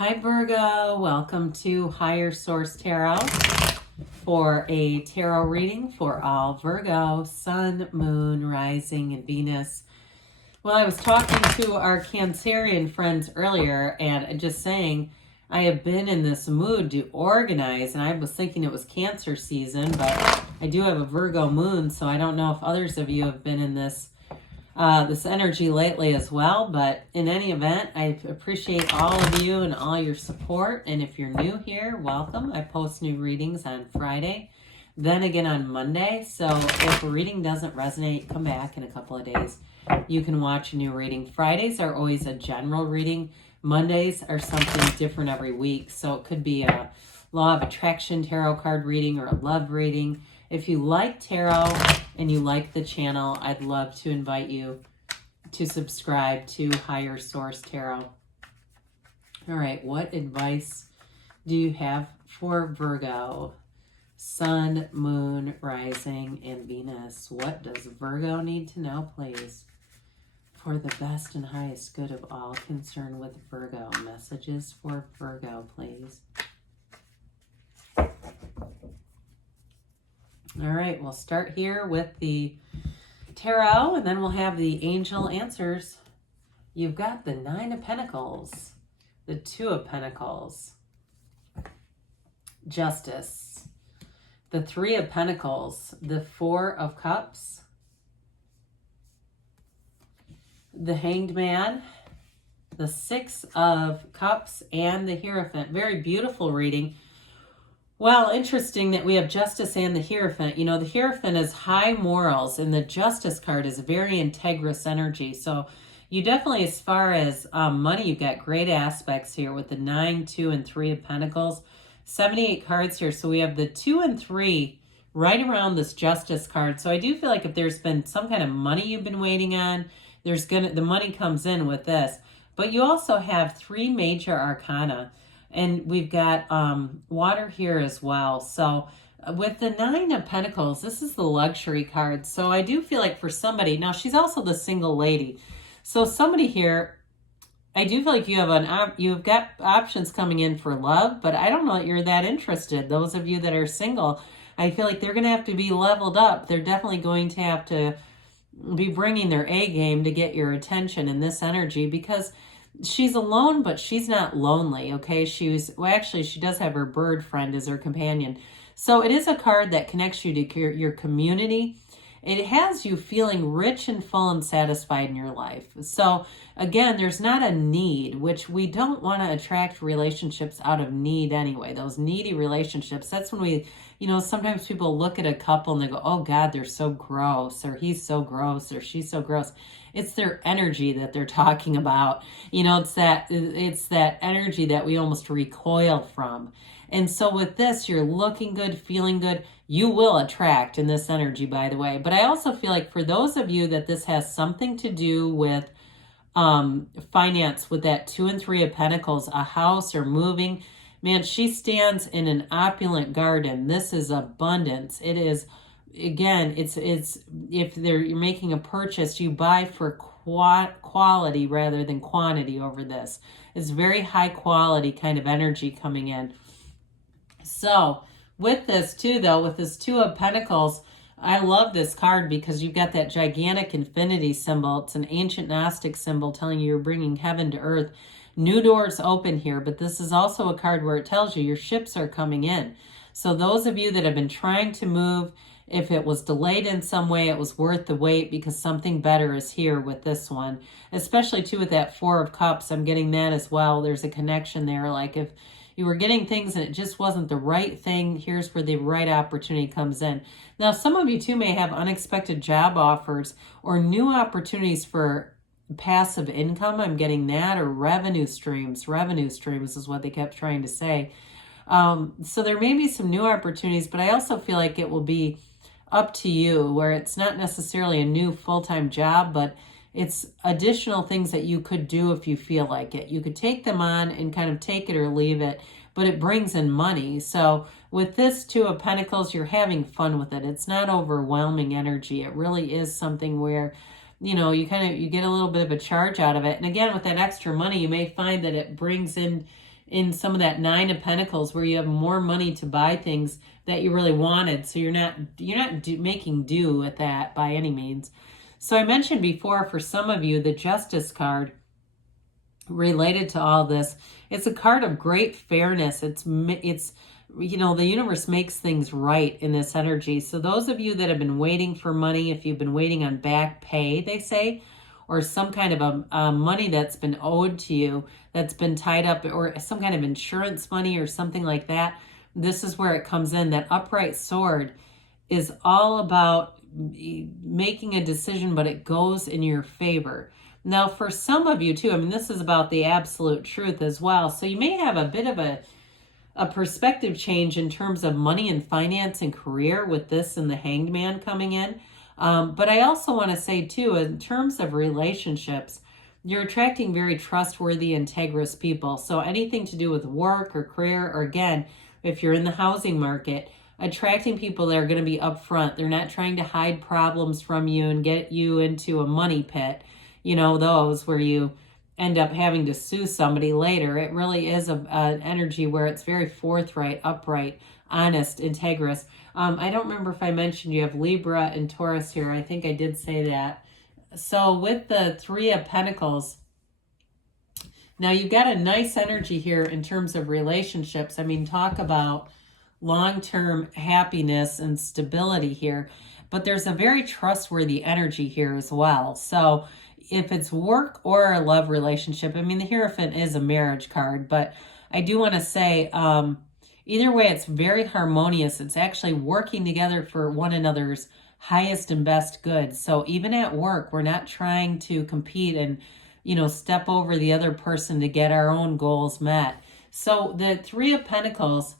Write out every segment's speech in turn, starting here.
Hi Virgo, welcome to Higher Source Tarot for a tarot reading for all Virgo, Sun, Moon, Rising, and Venus. Well, I was talking to our Cancerian friends earlier and just saying I have been in this mood to organize, and I was thinking it was Cancer season, but I do have a Virgo moon, so I don't know if others of you have been in this energy lately as well. But in any event, I appreciate all of you and all your support. And if you're new here, welcome. I post new readings on Friday, then again on Monday. So if a reading doesn't resonate, come back in a couple of days. You can watch a new reading. Fridays are always a general reading. Mondays are something different every week. So it could be a law of attraction tarot card reading or a love reading. If you like tarot and you like the channel, I'd love to invite you to subscribe to Higher Source Tarot. All right, what advice do you have for Virgo? Sun, Moon, Rising, and Venus. What does Virgo need to know, please? For the best and highest good of all concerned with Virgo. Messages for Virgo, please. All right, we'll start here with the tarot, and then we'll have the angel answers. You've got the Nine of Pentacles, the Two of Pentacles, Justice, the Three of Pentacles, the Four of Cups, the Hanged Man, the Six of Cups, and the Hierophant. Very beautiful reading. Well, interesting that we have Justice and the Hierophant. You know, the Hierophant is high morals, and the Justice card is very integrous energy. So you definitely, as far as money, you've got great aspects here with the 9, 2, and 3 of Pentacles. 78 cards here. So we have the 2 and 3 right around this Justice card. So I do feel like if there's been some kind of money you've been waiting on, the money comes in with this. But you also have 3 major arcana. And we've got water here as well. So with the 9 of Pentacles, this is the luxury card. So I do feel like for somebody, now she's also the single lady. So somebody here, I do feel like you've got options coming in for love, but I don't know that you're that interested. Those of you that are single, I feel like they're going to have to be leveled up. They're definitely going to have to be bringing their A game to get your attention in this energy, because she's alone, but she's not lonely, okay? She does have her bird friend as her companion. So it is a card that connects you to your community. It has you feeling rich and full and satisfied in your life. So again, there's not a need, which we don't want to attract relationships out of need anyway. Those needy relationships, that's when sometimes people look at a couple and they go, oh God, they're so gross, or he's so gross, or she's so gross. It's their energy that they're talking about. It's that energy that we almost recoil from. And so with this, you're looking good, feeling good. You will attract in this energy, by the way. But I also feel like for those of you that this has something to do with finance, with that 2 and 3 of Pentacles, a house or moving, man, she stands in an opulent garden. This is abundance. It is, again, it's if you're making a purchase, you buy for quality rather than quantity over this. It's very high quality kind of energy coming in. So with this too, though, with this 2 of Pentacles, I love this card because you've got that gigantic infinity symbol. It's an ancient Gnostic symbol telling you you're bringing heaven to earth. New doors open here, but this is also a card where it tells you your ships are coming in. So those of you that have been trying to move, if it was delayed in some way, it was worth the wait, because something better is here with this one. Especially too with that 4 of Cups, I'm getting that as well. There's a connection there. Like if you were getting things and it just wasn't the right thing, here's where the right opportunity comes in. Now, some of you too may have unexpected job offers or new opportunities for passive income. I'm getting that, or revenue streams. Revenue streams is what they kept trying to say. So there may be some new opportunities, but I also feel like it will be up to you, where it's not necessarily a new full-time job, but it's additional things that you could do if you feel like it. You could take them on and kind of take it or leave it, but it brings in money. So with this 2 of Pentacles, you're having fun with it. It's not overwhelming energy. It really is something where, you get a little bit of a charge out of it. And again, with that extra money, you may find that it brings in in some of that Nine of Pentacles where you have more money to buy things that you really wanted. So you're not making do with that by any means. So I mentioned before, for some of you, the Justice card related to all this, it's a card of great fairness. It's you know, the universe makes things right in this energy. So those of you that have been waiting for money, if you've been waiting on back pay, they say, or some kind of a money that's been owed to you, that's been tied up, or some kind of insurance money or something like that, this is where it comes in. That upright sword is all about making a decision, but it goes in your favor. Now, for some of you too, I mean, this is about the absolute truth as well. So you may have a bit of a perspective change in terms of money and finance and career with this and the Hanged Man coming in. But I also want to say too, in terms of relationships, you're attracting very trustworthy, integrous people. So anything to do with work or career, or again, if you're in the housing market, attracting people that are going to be upfront. They're not trying to hide problems from you and get you into a money pit. You know, those where you end up having to sue somebody later. It really is an energy where it's very forthright, upright, honest, integrous. I don't remember if I mentioned you have Libra and Taurus here. I think I did say that. So with the Three of Pentacles, now you've got a nice energy here in terms of relationships. I mean, talk about long-term happiness and stability here. But there's a very trustworthy energy here as well. So if it's work or a love relationship, I mean, the Hierophant is a marriage card, but I do want to say, either way, it's very harmonious. It's actually working together for one another's highest and best good. So even at work, we're not trying to compete and, you know, step over the other person to get our own goals met. So the Three of Pentacles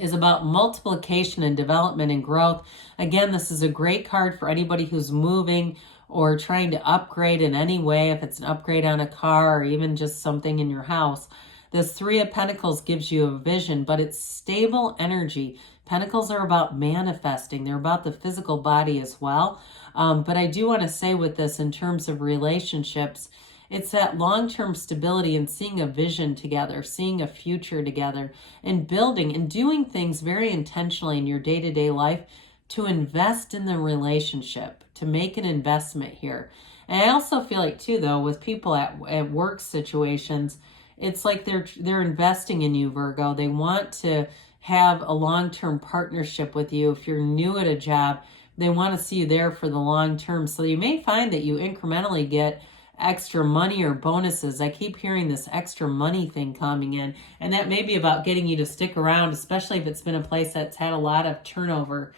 is about multiplication and development and growth. Again, this is a great card for anybody who's moving or trying to upgrade in any way, if it's an upgrade on a car or even just something in your house. This Three of Pentacles gives you a vision, but it's stable energy. Pentacles are about manifesting. They're about the physical body as well. But I do want to say with this, in terms of relationships, it's that long-term stability and seeing a vision together, seeing a future together, and building and doing things very intentionally in your day-to-day life to invest in the relationship, to make an investment here. And I also feel like too, though, with people at work situations, it's like they're investing in you, Virgo. They want to have a long-term partnership with you. If you're new at a job, they want to see you there for the long term. So you may find that you incrementally get extra money or bonuses. I keep hearing this extra money thing coming in, and that may be about getting you to stick around, especially if it's been a place that's had a lot of turnover.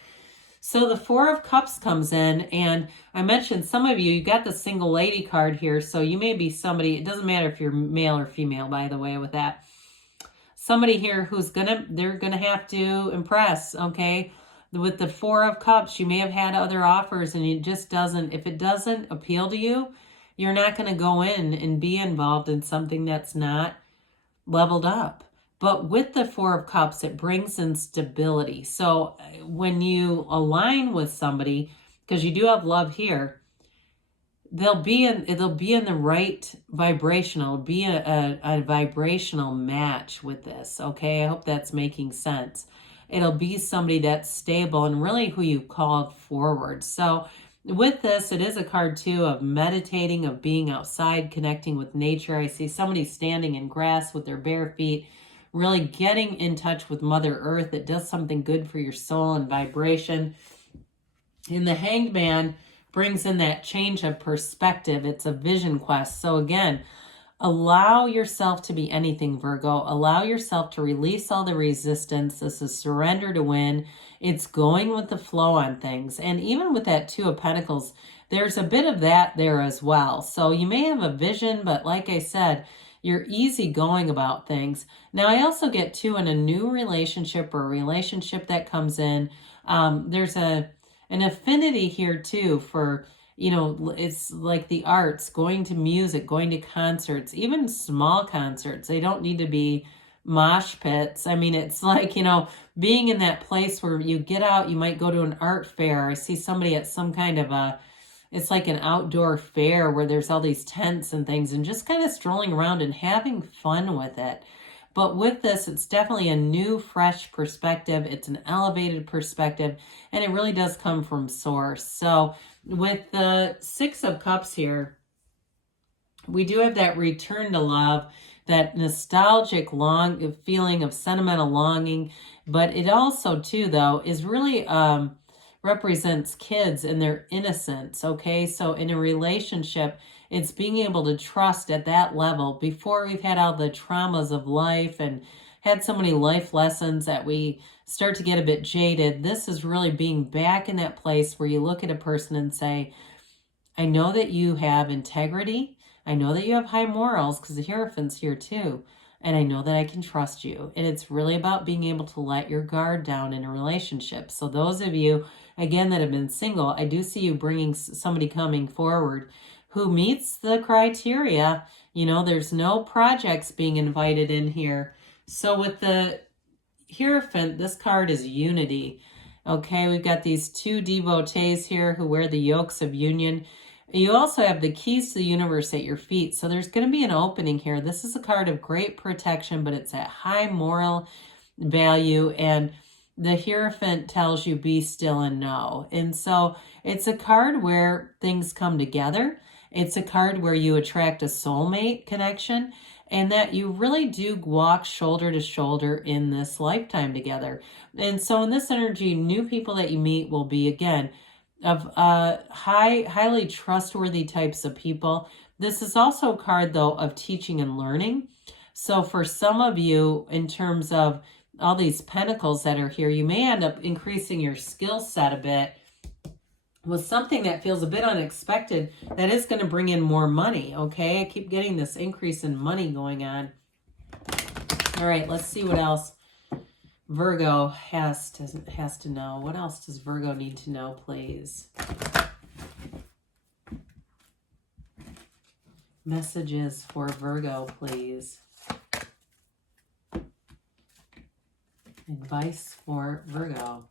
So the Four of Cups comes in, and I mentioned some of you got the single lady card here. So you may be somebody, it doesn't matter if you're male or female, by the way, with that. Somebody here who's they're gonna have to impress, okay? With the Four of Cups, you may have had other offers and if it doesn't appeal to you, you're not gonna go in and be involved in something that's not leveled up. But with the Four of Cups, it brings in stability. So when you align with somebody, because you do have love here, they'll be in the right vibrational, be a vibrational match with this. Okay, I hope that's making sense. It'll be somebody that's stable and really who you called forward. So with this, it is a card too of meditating, of being outside, connecting with nature. I see somebody standing in grass with their bare feet, really getting in touch with Mother Earth. It does something good for your soul and vibration. And the Hanged Man brings in that change of perspective. It's a vision quest. So again, allow yourself to be anything, Virgo. Allow yourself to release all the resistance. This is surrender to win. It's going with the flow on things. And even with that Two of Pentacles, there's a bit of that there as well. So you may have a vision, but like I said, you're easygoing about things. Now, I also get too, in a new relationship or a relationship that comes in, there's an affinity here too for, you know, it's like the arts, going to music, going to concerts, even small concerts. They don't need to be mosh pits. I mean, it's like, you know, being in that place where you get out, you might go to an art fair. I see somebody at some kind of it's like an outdoor fair where there's all these tents and things and just kind of strolling around and having fun with it. But with this, it's definitely a new, fresh perspective. It's an elevated perspective, and it really does come from source. So with the Six of Cups here, we do have that return to love, that nostalgic feeling of sentimental longing. But it also, too, though, is really represents kids and their innocence, okay? So in a relationship, it's being able to trust at that level before we've had all the traumas of life and had so many life lessons that we start to get a bit jaded. This is really being back in that place where you look at a person and say, I know that you have integrity. I know that you have high morals, because the Hierophant's here too. And I know that I can trust you. And it's really about being able to let your guard down in a relationship. So those of you, again, that have been single, I do see you bringing somebody coming forward who meets the criteria. You know, there's no projects being invited in here. So with the Hierophant, this card is unity. Okay, we've got these two devotees here who wear the yokes of union. You also have the keys to the universe at your feet. So there's going to be an opening here. This is a card of great protection, but it's at high moral value. And the Hierophant tells you be still and know. And so it's a card where things come together. It's a card where you attract a soulmate connection, and that you really do walk shoulder to shoulder in this lifetime together. And so in this energy, new people that you meet will be, again, of highly trustworthy types of people. This is also a card, though, of teaching and learning. So for some of you, in terms of all these pentacles that are here, you may end up increasing your skill set a bit with something that feels a bit unexpected that is going to bring in more money, okay? I keep getting this increase in money going on. All right, let's see what else Virgo has to know. What else does Virgo need to know, please? Messages for Virgo, please. Advice for Virgo.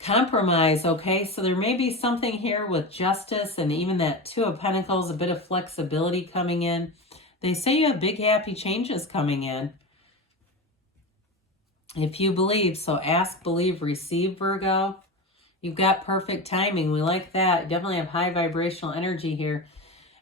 Compromise, okay? So there may be something here with justice and even that Two of Pentacles, a bit of flexibility coming in. They say you have big, happy changes coming in. If you believe, so ask, believe, receive, Virgo. You've got perfect timing. We like that. You definitely have high vibrational energy here.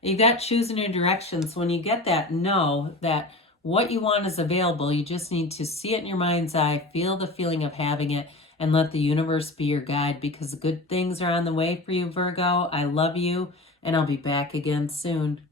You've got choose a new direction. So when you get that, know that what you want is available. You just need to see it in your mind's eye, feel the feeling of having it, and let the universe be your guide, because good things are on the way for you, Virgo. I love you, and I'll be back again soon.